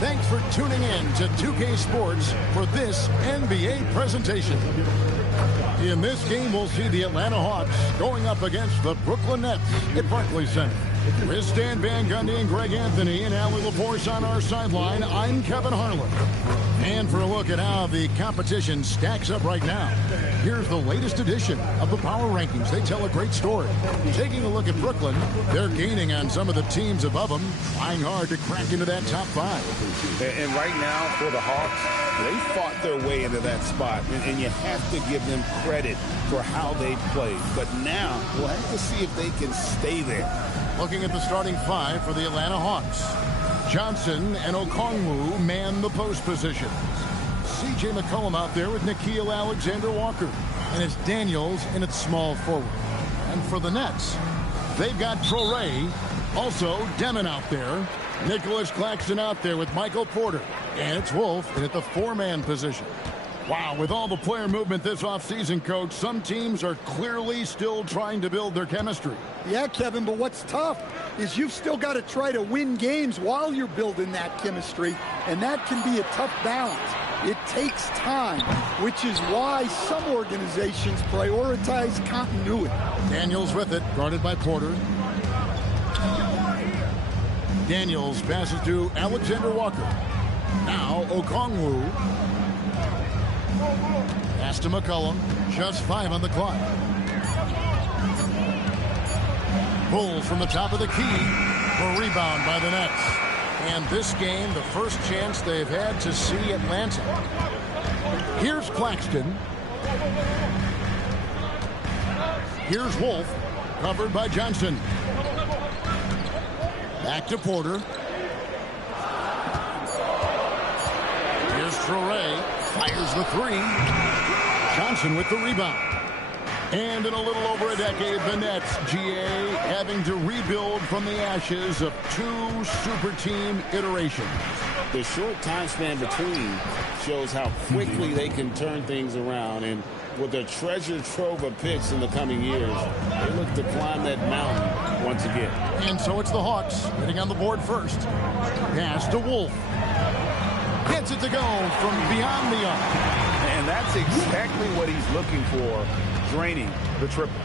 Thanks for tuning in to 2K Sports for this NBA presentation. In this game, we'll see the Atlanta Hawks going up against the Brooklyn Nets at Barclays Center. With Stan Van Gundy and Greg Anthony and Allie LaForce on our sideline, I'm Kevin Harlan. And for a look at how the competition stacks up right now, here's the latest edition of the Power Rankings. They tell a great story. Taking a look at Brooklyn, they're gaining on some of the teams above them, trying hard to crack into that top five. And right now, for the Hawks, they fought their way into that spot, and you have to give them credit for how they played. But now, we'll have to see if they can stay there. Looking at the starting five for the Atlanta Hawks. Johnson and Okongwu man the post positions. C.J. McCollum out there with Nickeil Alexander-Walker. And it's Daniels in its small forward. And for the Nets, they've got Traoré, also Demon out there. Nicholas Claxton out there with Michael Porter. And it's Wolf in at the four-man position. Wow, with all the player movement this offseason, Coach, some teams are clearly still trying to build their chemistry. Yeah, Kevin, but what's tough is you've still got to try to win games while you're building that chemistry, and that can be a tough balance. It takes time, which is why some organizations prioritize continuity. Daniels with it, guarded by Porter. Daniels passes to Alexander-Walker. Now Okongwu. Pass to McCollum. Just 5 on the clock. Bulls from the top of the key for rebound by the Nets. And this game, the first chance they've had to see Atlanta. Here's Claxton. Here's Wolf, covered by Johnson. Back to Porter. Here's Traoré. Fires the three. Johnson with the rebound. And in a little over a decade, the Nets, GA, having to rebuild from the ashes of 2 super team iterations. The short time span between shows how quickly they can turn things around. And with a treasure trove of picks in the coming years, they look to climb that mountain once again. And so it's the Hawks getting on the board first. Pass to Wolf. Gets it to go from beyond the arc. And that's exactly what he's looking for, draining the triple.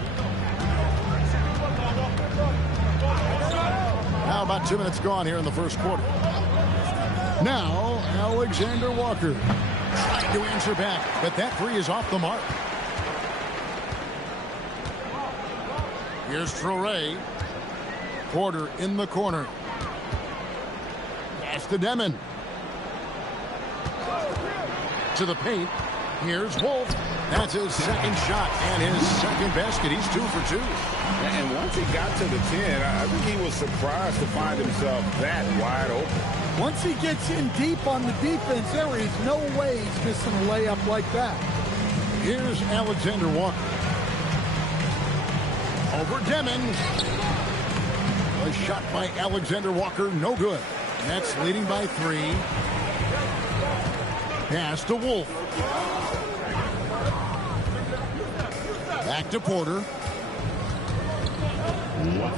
Now about 2 minutes gone here in the first quarter. Now Alexander-Walker trying to answer back, but that three is off the mark. Here's Traoré. Porter in the corner. Pass to Demon. To the paint. Here's Wolf. That's his second shot and his second basket. He's 2 for 2. And once he got to the 10, I think he was surprised to find himself that wide open. Once he gets in deep on the defense, there is no way he's missing a layup like that. Here's Alexander-Walker. Over Demon. A shot by Alexander-Walker, no good. Nets leading by 3. Pass to Wolf. Back to Porter.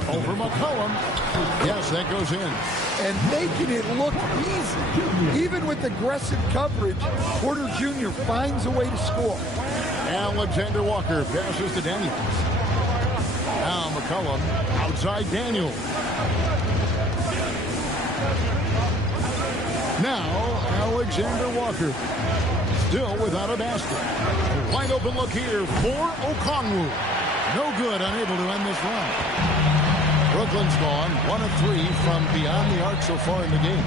Over McCollum. Yes, that goes in. And making it look easy. Even with aggressive coverage, Porter Jr. finds a way to score. Alexander-Walker passes to Daniels. Now McCollum outside Daniels. Now Alexander-Walker still without a basket. Wide open look here for Okongwu. No good, unable to end this run. Brooklyn's gone 1 of 3 from beyond the arc so far in the game.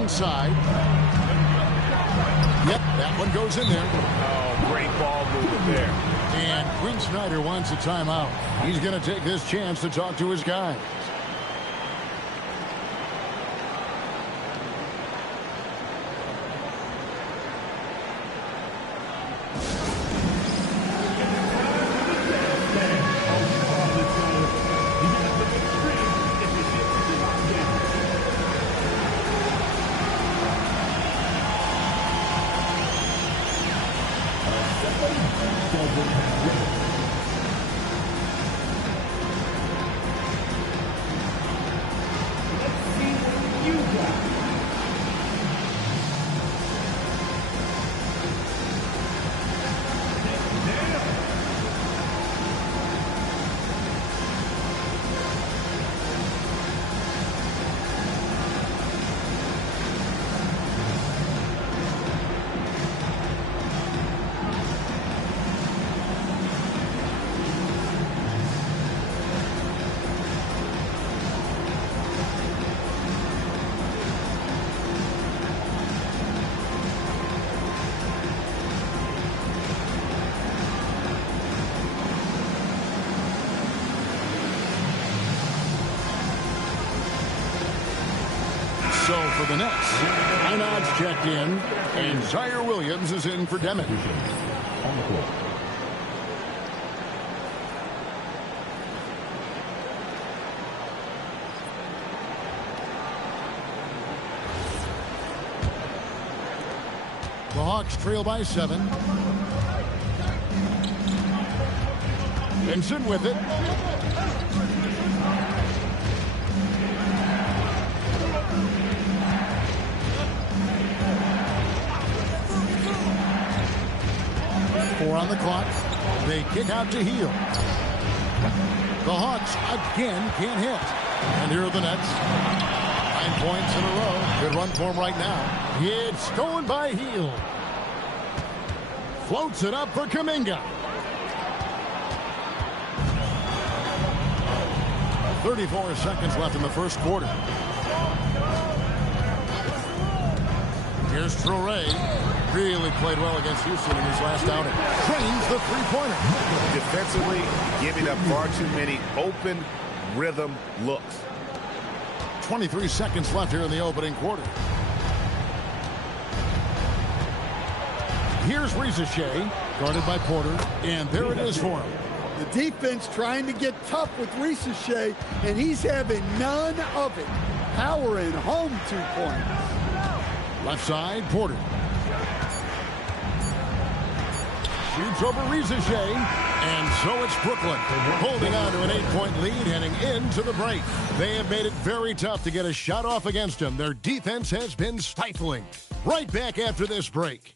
Inside. Yep, that one goes in there. Oh, great ball movement there. And Quinn Snyder wants a timeout. He's going to take this chance to talk to his guys. So for the Nets, Einard's checked in, and Zaire Williams is in for Demet. On the court. The Hawks trail by 7. Vincent with it. Four on the clock. They kick out to Hield. The Hawks again can't hit. And here are the Nets. 9 points in a row. Good run for him right now. It's stolen by Hield. Floats it up for Kuminga. 34 seconds left in the first quarter. Here's Traore. Really played well against Houston in his last outing. Drains the three-pointer. Defensively, giving up far too many open rhythm looks. 23 seconds left here in the opening quarter. Here's Risacher, guarded by Porter, and there it is for him. The defense trying to get tough with Risacher, and he's having none of it. Powering home 2 points. Left side, Porter. Shoots over Risacher, and so it's Brooklyn holding on to an 8-point lead heading into the break. They have made it very tough to get a shot off against them. Their defense has been stifling. Right back after this break.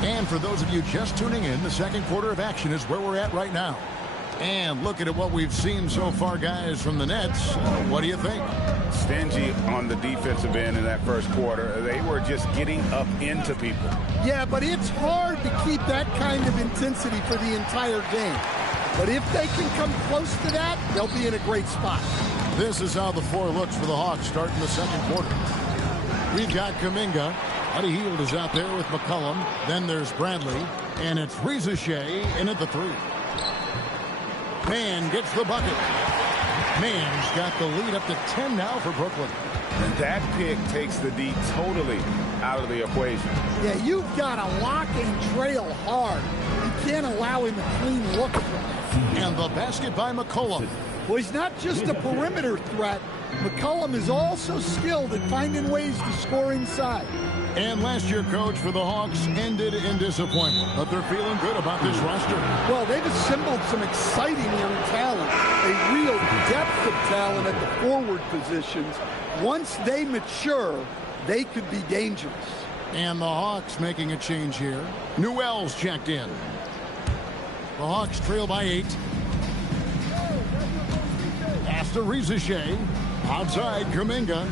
And for those of you just tuning in, the second quarter of action is where we're at right now. And looking at what we've seen so far, guys, from the Nets, what do you think? Stingy on the defensive end in that first quarter. They were just getting up into people. Yeah, but it's hard to keep that kind of intensity for the entire game. But if they can come close to that, they'll be in a great spot. This is how the floor looks for the Hawks starting the second quarter. We've got Kuminga. Buddy Hield is out there with McCollum. Then there's Bradley. And it's Risacher in at the 3. Mann gets the bucket. Mann's got the lead up to 10 now for Brooklyn. And that pick takes the D totally out of the equation. Yeah, you've got to lock and trail hard. You can't allow him a clean look at them. And the basket by McCollum. Well, he's not just a perimeter threat. McCollum is also skilled at finding ways to score inside. And last year, coach, for the Hawks ended in disappointment. But they're feeling good about this roster. Well, they've assembled some exciting young talent, a real depth of talent at the forward positions. Once they mature, they could be dangerous. And the Hawks making a change here. Newell's checked in. The Hawks trail by 8. Pass to Risacher. Outside, Kuminga.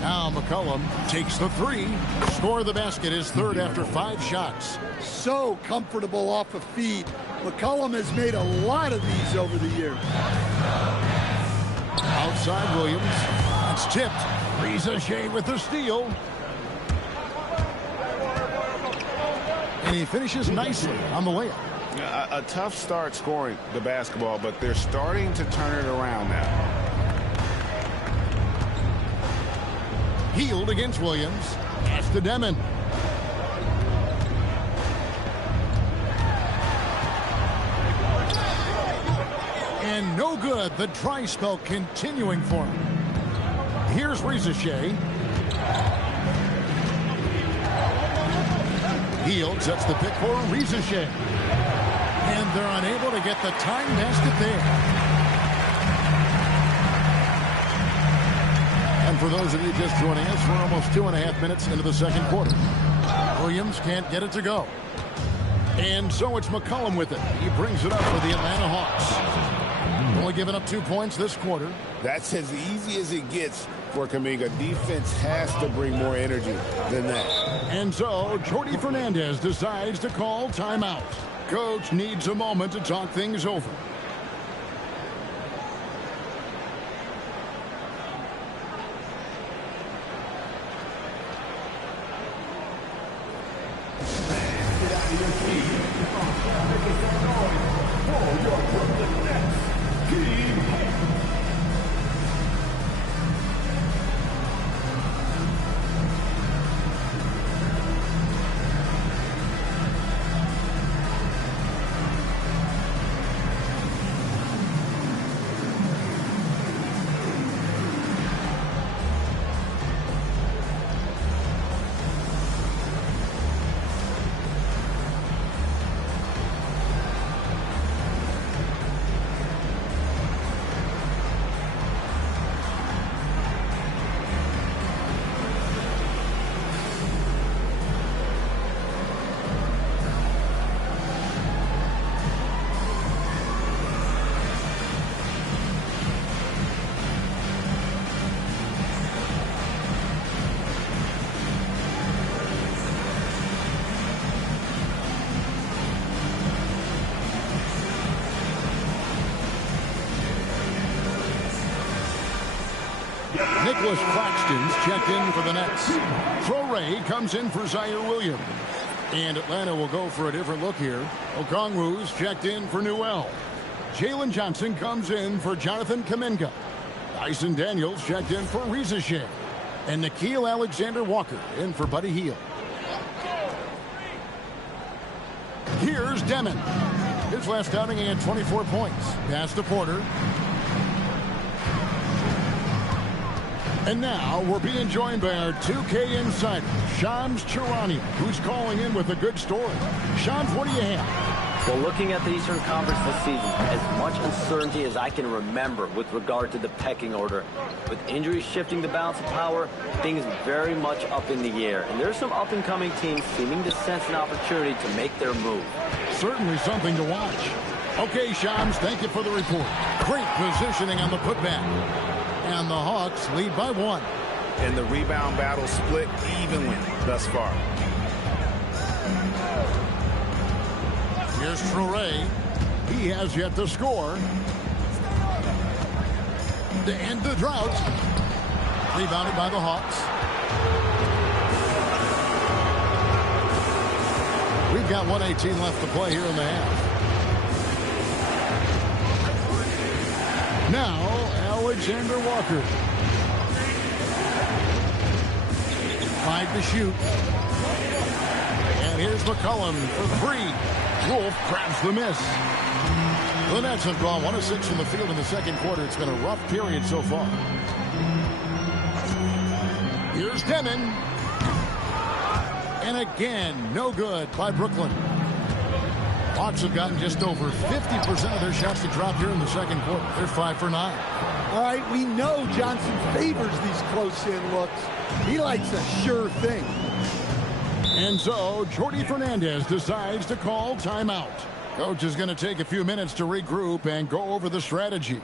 Now McCollum takes the 3. Score the basket, his third after 5 shots. So comfortable off a feed. McCollum has made a lot of these over the years. Outside Williams. That's tipped. Risacher with the steal. And he finishes nicely on the layup. A tough start scoring the basketball, but they're starting to turn it around now. Hield against Williams. Pass to Demon. And no good. The dry spell continuing for him. Here's Risacher. Hield sets the pick for Risacher. And they're unable to get the time basket there. And for those of you just joining us, we're almost 2.5 minutes into the second quarter. Williams can't get it to go. And so it's McCollum with it. He brings it up for the Atlanta Hawks. Only giving up 2 points this quarter. That's as easy as it gets for Kuminga. Defense has to bring more energy than that. And so Jordi Fernandez decides to call timeout. Coach needs a moment to talk things over. Nicholas Claxton's checked in for the Nets. Traore comes in for Zaire Williams. And Atlanta will go for a different look here. Okongwu's checked in for Newell. Jalen Johnson comes in for Jonathan Kuminga. Dyson Daniels checked in for Reza Shea. And Nickeil Alexander-Walker in for Buddy Hield. Here's Demon. His last outing, he had 24 points. Pass to Porter. And now we're being joined by our 2K insider, Shams Charania, who's calling in with a good story. Shams, what do you have? Well, looking at the Eastern Conference this season, as much uncertainty as I can remember with regard to the pecking order. With injuries shifting the balance of power, things very much up in the air. And there's some up-and-coming teams seeming to sense an opportunity to make their move. Certainly something to watch. Okay, Shams, thank you for the report. Great positioning on the putback. And the Hawks lead by 1. And the rebound battle split evenly thus far. Here's Traore. He has yet to score. To end the drought. Rebounded by the Hawks. We've got 1:18 left to play here in the half. Now, Alexander Walker. 5 to shoot. And here's McCollum for 3. Wolf grabs the miss. The Nets have gone 1 of 6 from the field in the second quarter. It's been a rough period so far. Here's Demon. And again, no good by Brooklyn. Hawks have gotten just over 50% of their shots to drop here in the second quarter. They're 5 for 9. All right, we know Johnson favors these close-in looks. He likes a sure thing. And so, Jordi Fernandez decides to call timeout. Coach is going to take a few minutes to regroup and go over the strategy.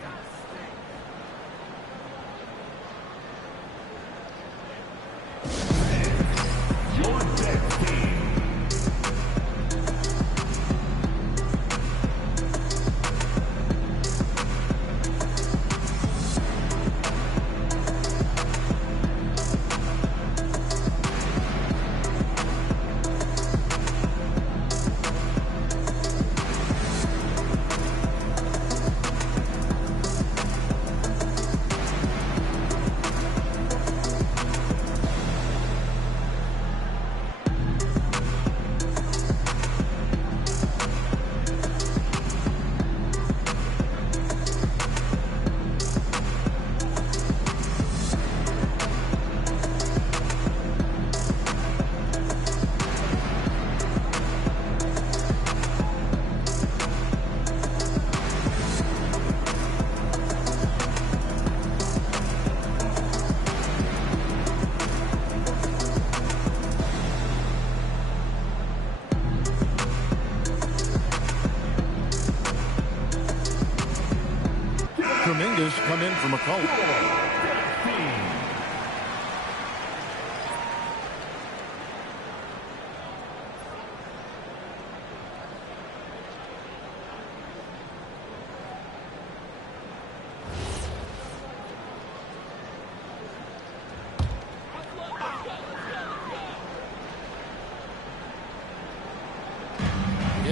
Kuminga's come in for McCollum.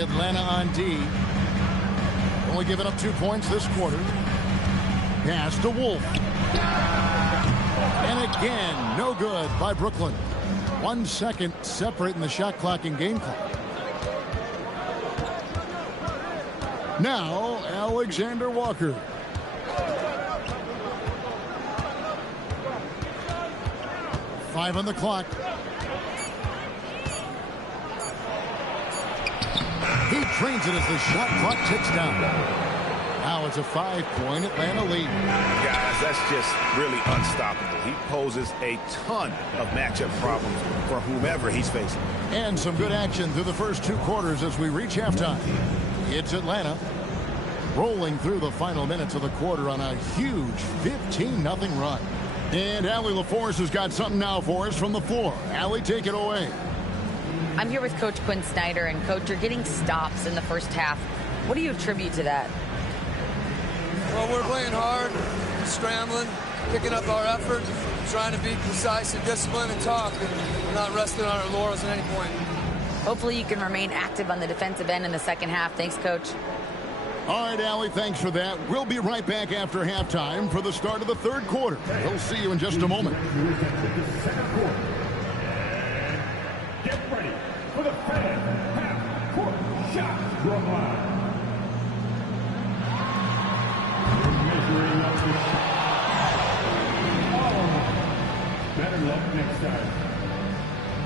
Atlanta on D. Only giving up 2 points this quarter. Pass to Wolf. And again, no good by Brooklyn. 1 second separating the shot clock and game clock. Now, Alexander Walker. Five on the clock. He trains it as the shot clock ticks down. Now it's a 5-point Atlanta lead. Guys, that's just really unstoppable. He poses a ton of matchup problems for whomever he's facing. And some good action through the first 2 quarters as we reach halftime. It's Atlanta rolling through the final minutes of the quarter on a huge 15-0 run. And Allie LaForce has got something now for us from the floor. Allie, take it away. I'm here with Coach Quinn Snyder, and Coach, you're getting stops in the first half. What do you attribute to that? Well, we're playing hard, scrambling, picking up our effort, trying to be precise and disciplined and tough, and we're not resting on our laurels at any point. Hopefully you can remain active on the defensive end in the second half. Thanks, Coach. All right, Allie, thanks for that. We'll be right back after halftime for the start of the third quarter. We'll see you in just a moment. Get ready for the fan half-court shot from line. Measuring up the shot. Oh, better luck next time.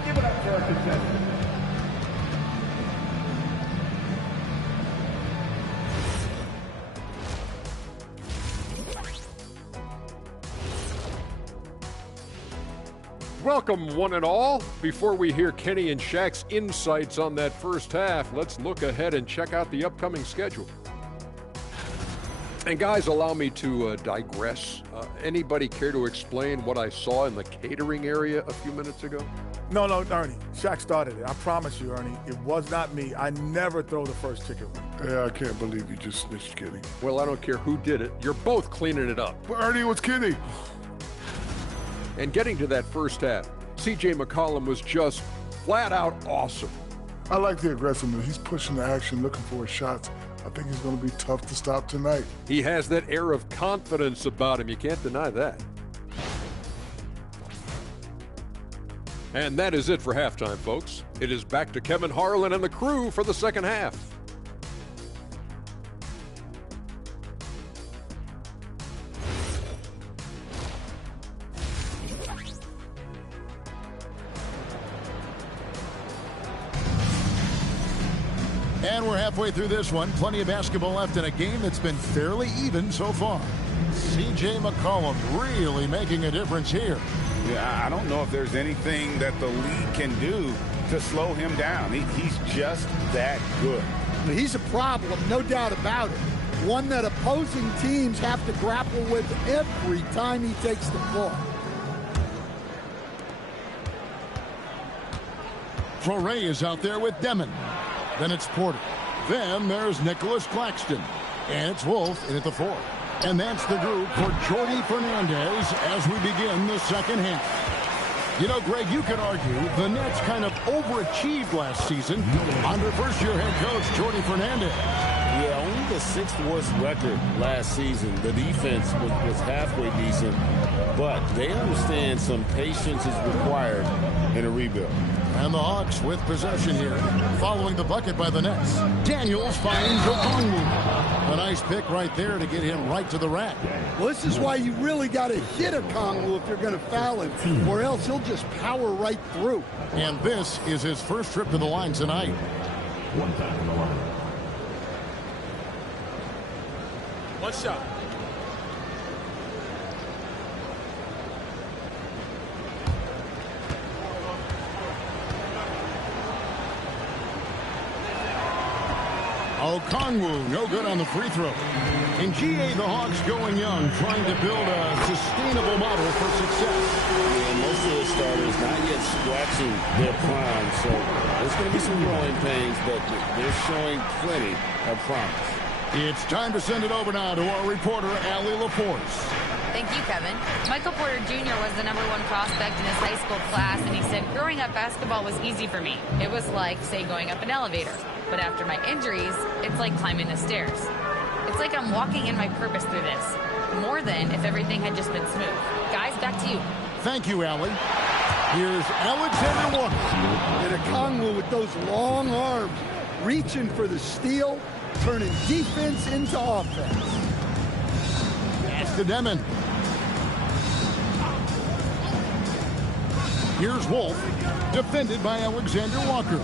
Give it up for our contestants. Welcome, one and all. Before we hear Kenny and Shaq's insights on that first half, let's look ahead and check out the upcoming schedule. And guys, allow me to digress. Anybody care to explain what I saw in the catering area a few minutes ago? No, Ernie. Shaq started it. I promise you, Ernie. It was not me. I never throw the first chicken wing. Yeah, I can't believe you just snitched Kenny. Well, I don't care who did it. You're both cleaning it up. But Ernie, was Kenny. And getting to that first half, C.J. McCollum was just flat out awesome. I like the aggressiveness. He's pushing the action, looking for his shots. I think he's going to be tough to stop tonight. He has that air of confidence about him. You can't deny that. And that is it for halftime, folks. It is back to Kevin Harlan and the crew for the second half. And we're halfway through this one. Plenty of basketball left in a game that's been fairly even so far. C.J. McCollum really making a difference here. Yeah, I don't know if there's anything that the league can do to slow him down. He's just that good. He's a problem, no doubt about it. One that opposing teams have to grapple with every time he takes the floor. Flore is out there with Demon. Then it's Porter. Then there's Nicholas Claxton. And it's Wolf in at the 4. And that's the group for Jordi Fernandez as we begin the second half. You know, Greg, you could argue the Nets kind of overachieved last season under first-year head coach Jordi Fernandez. Yeah, only the 6th worst record last season. The defense was halfway decent, but they understand some patience is required in a rebuild. And the Hawks with possession here, following the bucket by the Nets. Daniels finds Okongwu. A nice pick right there to get him right to the rack. Well, this is why you really got to hit Okongwu if you're going to foul him, or else he'll just power right through. And this is his first trip to the line tonight. One time on the line. One shot. Okongwu, no good on the free throw. In GA, the Hawks going young, trying to build a sustainable model for success. Yeah, most of the starters not yet scratching their prime, so there's going to be some growing pains, but they're showing plenty of promise. It's time to send it over now to our reporter, Allie LaForce. Thank you, Kevin. Michael Porter Jr. was the #1 prospect in his high school class, and he said, growing up, basketball was easy for me. It was like, say, going up an elevator. But after my injuries, it's like climbing the stairs. It's like I'm walking in my purpose through this, more than if everything had just been smooth. Guys, back to you. Thank you, Allie. Here's Alexander Walker. And Okongwu with those long arms, reaching for the steal, turning defense into offense. Pass to Demon. Here's Wolf, defended by Alexander Walker.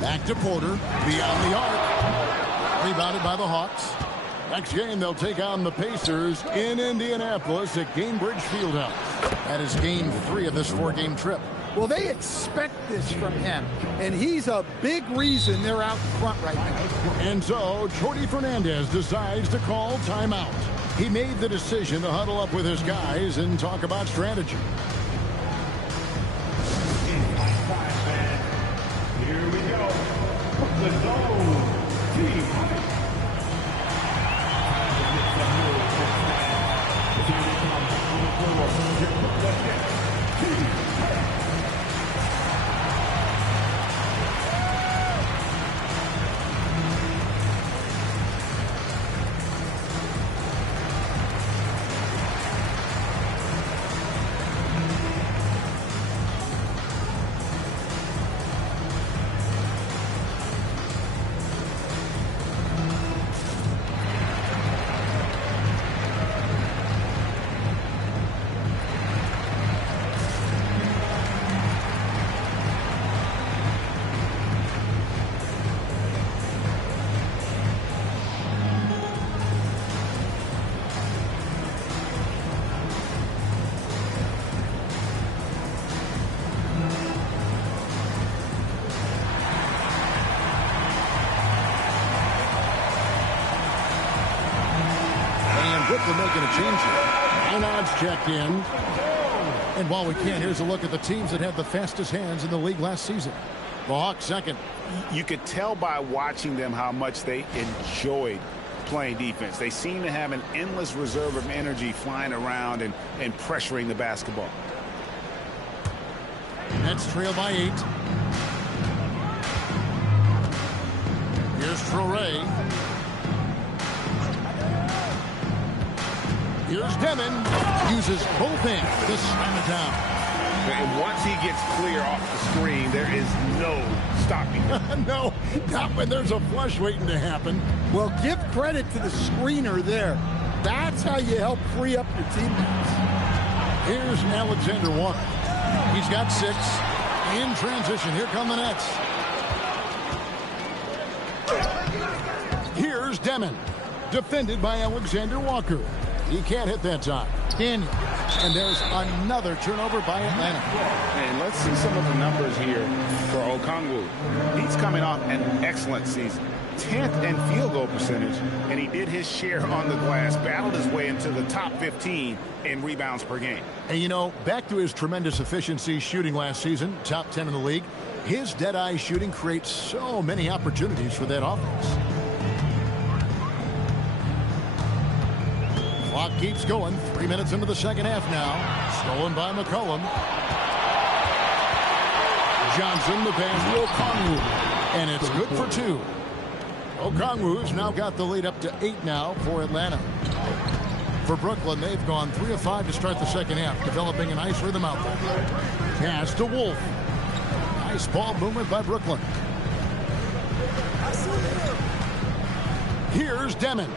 Back to Porter, beyond the arc. Rebounded by the Hawks. Next game, they'll take on the Pacers in Indianapolis at Gainbridge Fieldhouse. That is game 3 of this 4-game trip. Well, they expect this from him, and he's a big reason they're out front right now. And so, Jordi Fernandez decides to call timeout. He made the decision to huddle up with his guys and talk about strategy. Here we go. The zone team. Brooklyn making a change here. Einard's checked in. And while we can, here's a look at the teams that had the fastest hands in the league last season. The Hawks second. You could tell by watching them how much they enjoyed playing defense. They seem to have an endless reserve of energy flying around and pressuring the basketball. Nets trail by 8. Here's Traore. Here's Demon. Uses both hands to slam it down. And once he gets clear off the screen, there is no stopping him. No, not when there's a flush waiting to happen. Well, give credit to the screener there. That's how you help free up your teammates. Here's Alexander Walker. He's got 6. In transition, here come the Nets. Here's Demon. Defended by Alexander Walker. He can't hit that time. Daniel. And there's another turnover by Atlanta. And let's see some of the numbers here for Okongwu. He's coming off an excellent season. 10th in field goal percentage, and he did his share on the glass, battled his way into the top 15 in rebounds per game. And you know, back to his tremendous efficiency shooting last season, top 10 in the league, his dead-eye shooting creates so many opportunities for that offense. Clock keeps going. 3 minutes into the second half now. Stolen by McCollum. Johnson, the pass to Okongwu. And it's good for 2. Okongwu's now got the lead up to 8 now for Atlanta. For Brooklyn, they've gone 3 of 5 to start the second half, developing a nice rhythm out there. Pass to Wolf. Nice ball movement by Brooklyn. Here's Demon.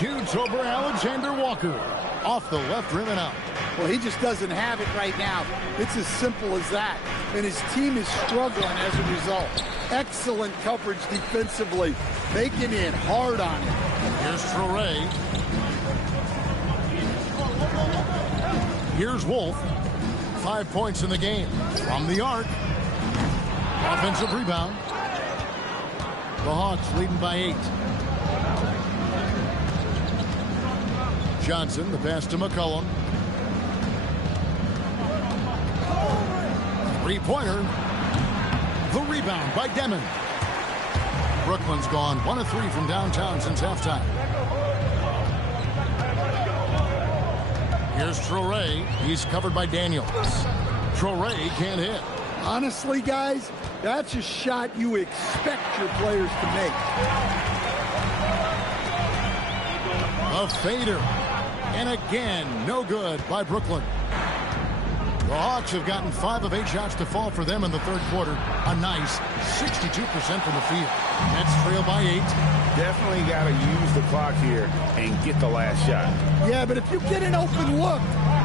Shoots over Alexander Walker. Off the left rim and out. Well, he just doesn't have it right now. It's as simple as that. And his team is struggling as a result. Excellent coverage defensively. Making it hard on him. Here's Traore. Here's Wolf. 5 points in the game. From the arc. Offensive rebound. The Hawks leading by 8. Johnson, the pass to McCollum. 3-pointer. The rebound by Demon. Brooklyn's gone 1 of 3 from downtown since halftime. Here's Traore. He's covered by Daniels. Traore can't hit. Honestly, guys, that's a shot you expect your players to make. A fader. And again, no good by Brooklyn. The Hawks have gotten 5 of 8 shots to fall for them in the third quarter. A nice 62% from the field. Nets trail by 8. Definitely got to use the clock here and get the last shot. Yeah, but if you get an open look,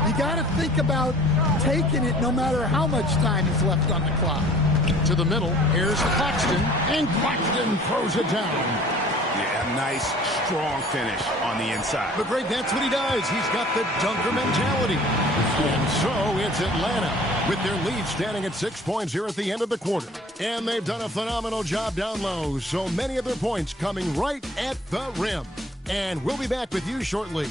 you got to think about taking it no matter how much time is left on the clock. To the middle, here's Claxton, and Claxton throws it down. Yeah, nice, strong finish on the inside. But Greg, that's what he does. He's got the dunker mentality. And so it's Atlanta with their lead standing at 6 points here at the end of the quarter. And they've done a phenomenal job down low. So many of their points coming right at the rim. And we'll be back with you shortly.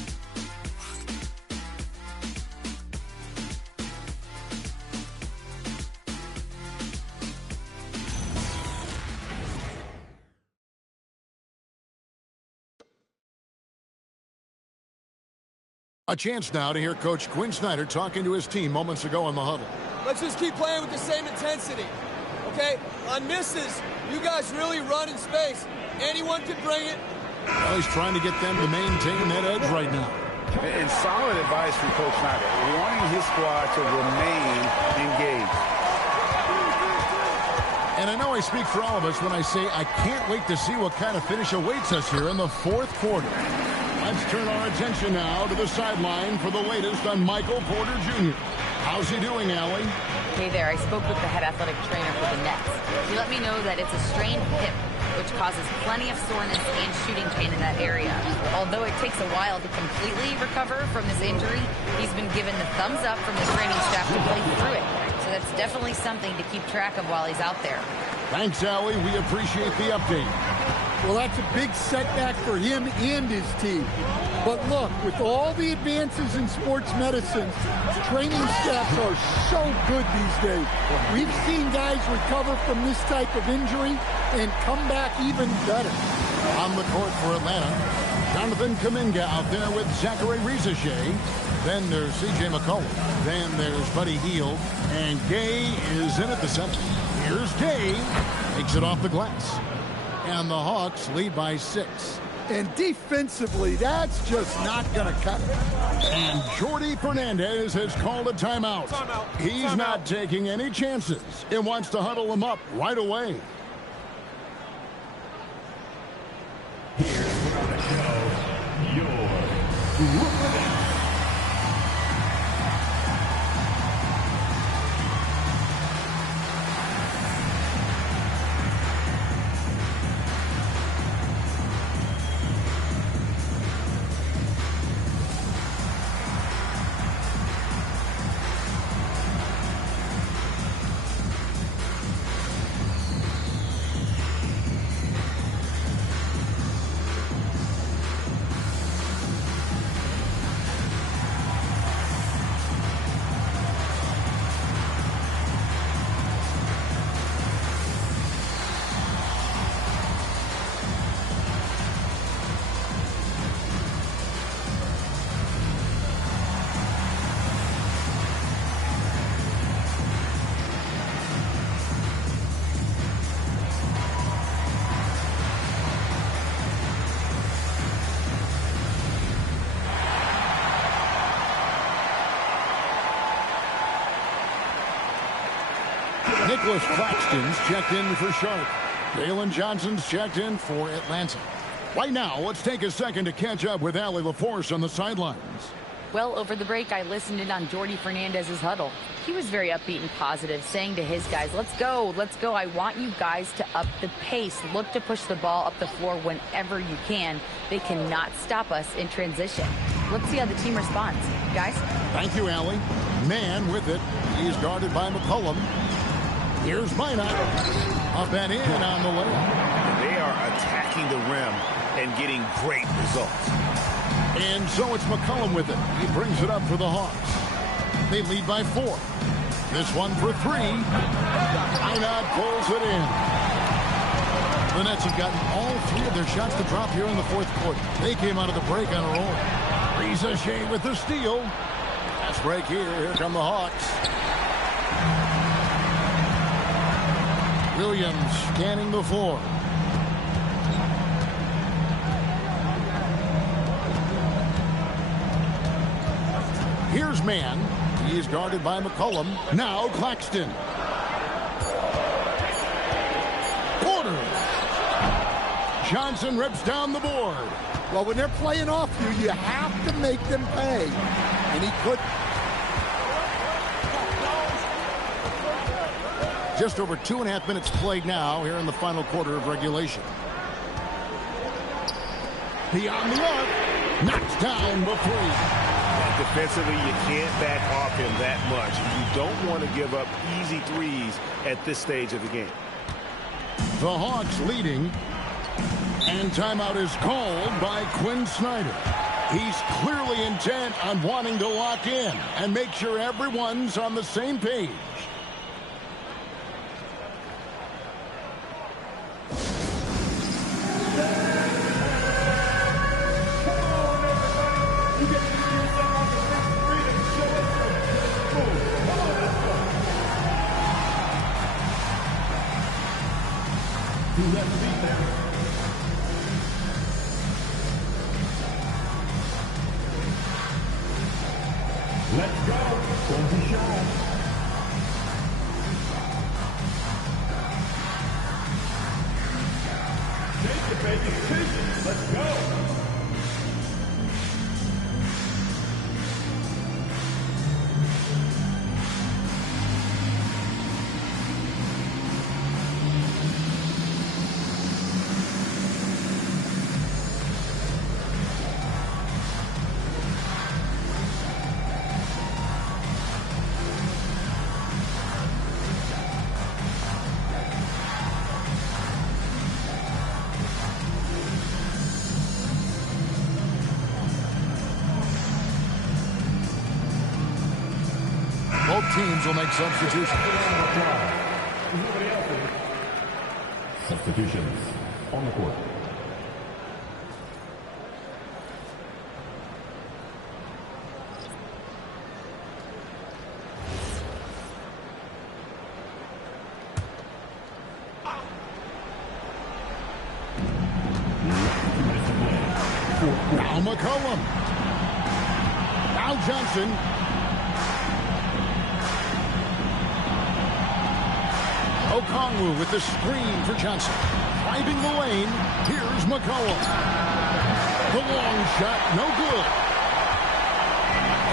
A chance now to hear Coach Quinn Snyder talking to his team moments ago in the huddle. Let's just keep playing with the same intensity, okay? On misses, you guys really run in space. Anyone can bring it. Well, he's trying to get them to maintain that edge right now. And solid advice from Coach Snyder, wanting his squad to remain engaged. And I know I speak for all of us when I say I can't wait to see what kind of finish awaits us here in the fourth quarter. Let's turn our attention now to the sideline for the latest on Michael Porter Jr. How's he doing, Allie? Hey there, I spoke with the head athletic trainer for the Nets. He let me know that it's a strained hip, which causes plenty of soreness and shooting pain in that area. Although it takes a while to completely recover from this injury, he's been given the thumbs up from the training staff to play through it. So that's definitely something to keep track of while he's out there. Thanks, Allie. We appreciate the update. Well, that's a big setback for him and his team. But look, with all the advances in sports medicine, training staffs are so good these days. We've seen guys recover from this type of injury and come back even better. On the court for Atlanta, Jonathan Kuminga out there with Zachary Rizachet. Then there's C.J. McCollum. Then there's Buddy Hield. And Gay is in at the center. Here's Gay. Takes it off the glass. And the Hawks lead by 6. And defensively, that's just not going to cut it. And Jordi Fernandez has called a timeout. He's not taking any chances. He wants to huddle them up right away. Here's where to go. Your Nicholas Claxton's checked in for Sharp. Jalen Johnson's checked in for Atlanta. Right now, let's take a second to catch up with Allie LaForce on the sidelines. Well, over the break, I listened in on Jordi Fernandez's huddle. He was very upbeat and positive, saying to his guys, let's go, let's go. I want you guys to up the pace. Look to push the ball up the floor whenever you can. They cannot stop us in transition. Let's see how the team responds. Guys? Thank you, Allie. Man with it. He's guarded by McCollum. Here's Minot. Up and in on the layup. They are attacking the rim and getting great results. And so it's McCollum with it. He brings it up for the Hawks. They lead by 4. This one for 3. Minot pulls it in. The Nets have gotten all 3 of their shots to drop here in the fourth quarter. They came out of the break on a roll. Rizachet with the steal. Fast break here. Here come the Hawks. Williams scanning the floor. Here's Mann. He is guarded by McCollum. Now Claxton. Porter. Johnson rips down the board. Well, when they're playing off you have to make them pay. And he could. Just over 2.5 minutes played now here in the final quarter of regulation. Beyond the arc. Knocks down the three. Defensively, you can't back off him that much. You don't want to give up easy threes at this stage of the game. The Hawks leading. And timeout is called by Quinn Snyder. He's clearly intent on wanting to lock in and make sure everyone's on the same page. Let's go. Don't be shy. Take the big decision. Let's go. Both teams will make substitutions. Substitutions on the court. Now McCollum. Now Johnson. Okongwu with the screen for Johnson. Driving the lane. Here's McCollum. The long shot, no good.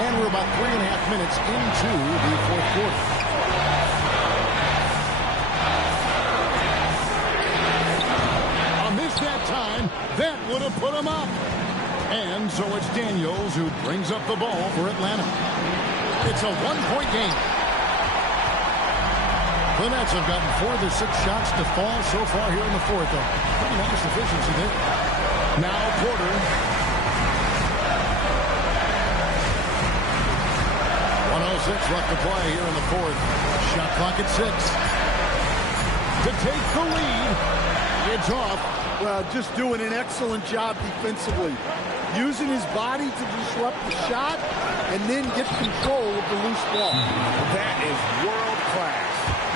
And we're about 3.5 minutes into the fourth quarter. Missed that time. That would have put him up. And so it's Daniels who brings up the ball for Atlanta. It's a one-point game. The Nets have gotten 4 of their 6 shots to fall so far here in the fourth. Pretty nice efficiency there. Now Porter. 1:06 left to play here in the fourth. Shot clock at 6. To take the lead. It's off. Well, just doing an excellent job defensively. Using his body to disrupt the shot and then get control of the loose ball. That is world class.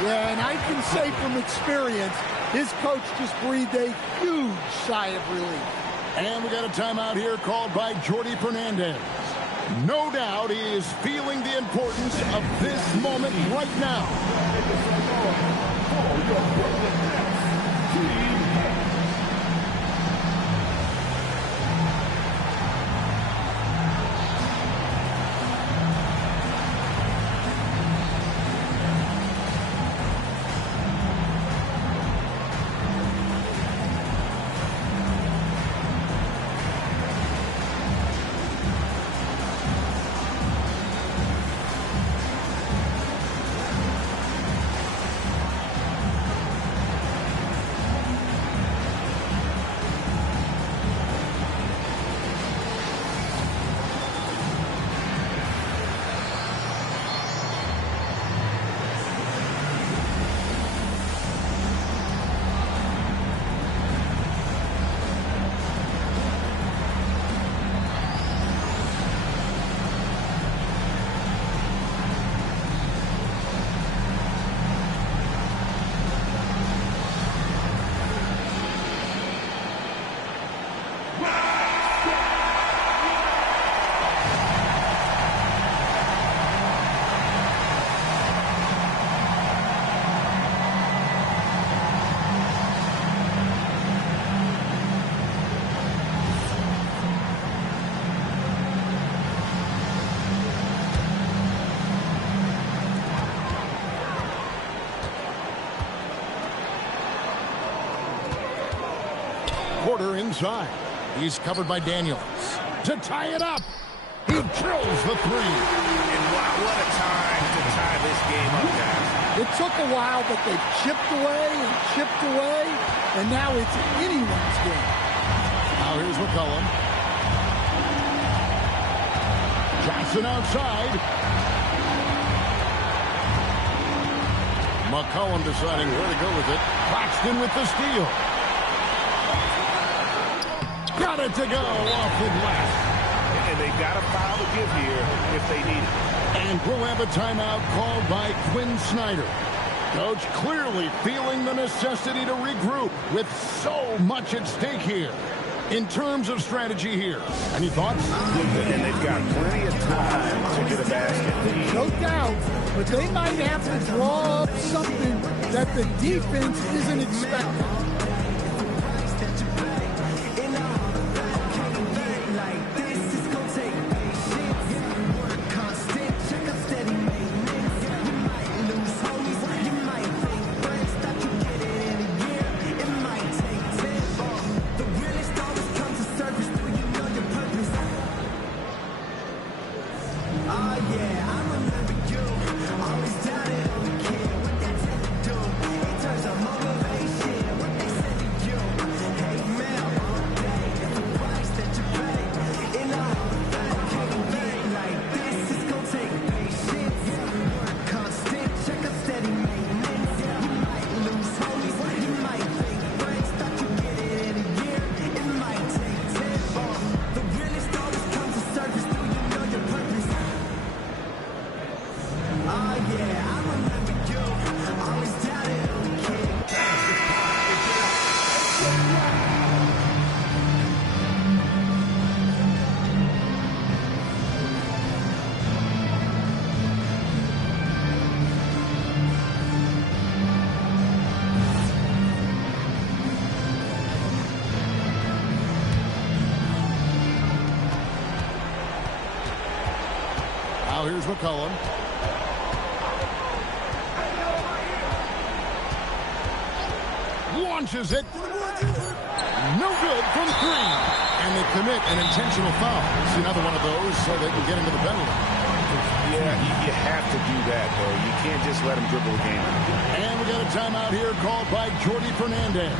Yeah, and I can say from experience, his coach just breathed a huge sigh of relief. And we got a timeout here called by Jordi Fernandez. No doubt he is feeling the importance of this moment right now. Porter inside. He's covered by Daniels. To tie it up. He drills the three. And wow, what a time to tie this game up, guys. It took a while, but they chipped away, and now it's anyone's game. Now here's McCollum. Johnson outside. McCollum deciding where to go with it. Claxton with the steal. Got it to go off the glass. And they've got a foul to give here if they need it. And we'll have a timeout called by Quinn Snyder. Coach clearly feeling the necessity to regroup with so much at stake here. In terms of strategy here, any thoughts? And they've got plenty of time to get a basket. No doubt, but they might have to draw up something that the defense isn't expecting. Now here's McCollum. Launches it. No good from three. And they commit an intentional foul. It's another one of those so they can get into the penalty. Yeah, you have to do that, though. You can't just let them dribble the game. And we got a timeout here called by Jordi Fernandez.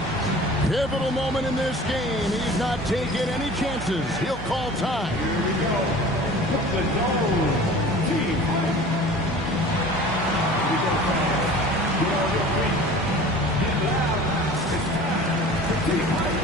Pivotal moment in this game. He's not taking any chances. He'll call time. Here we go. The zone team. We go fast. Get on your feet. Get loud. It's time for team fight.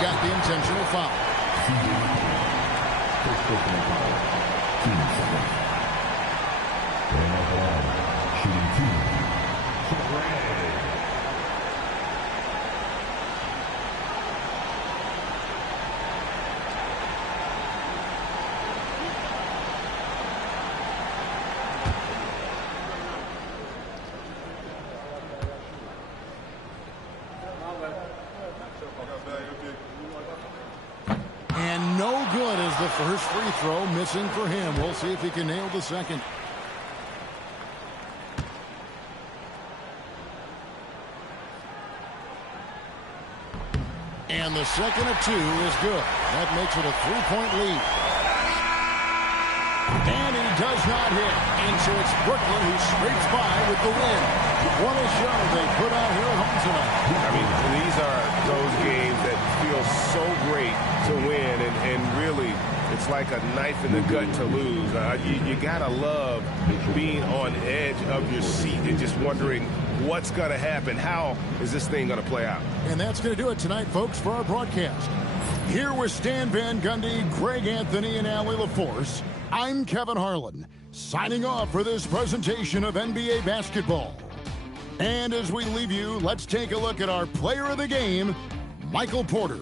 Got the intentional foul. And no good as the first free throw missing for him. We'll see if he can nail the second. And the second of 2 is good. That makes it a 3-point lead. And he does not hit. And so it's Brooklyn who scrapes by with the win. What a show they put out here at home tonight. I mean, these are those games that feel so great to win. And really, it's like a knife in the gut to lose. You got to love being on edge of your seat and just wondering what's going to happen. How is this thing going to play out? And that's going to do it tonight, folks, for our broadcast. Here with Stan Van Gundy, Greg Anthony, and Allie LaForce, I'm Kevin Harlan, signing off for this presentation of NBA basketball. And as we leave you, let's take a look at our player of the game, Michael Porter.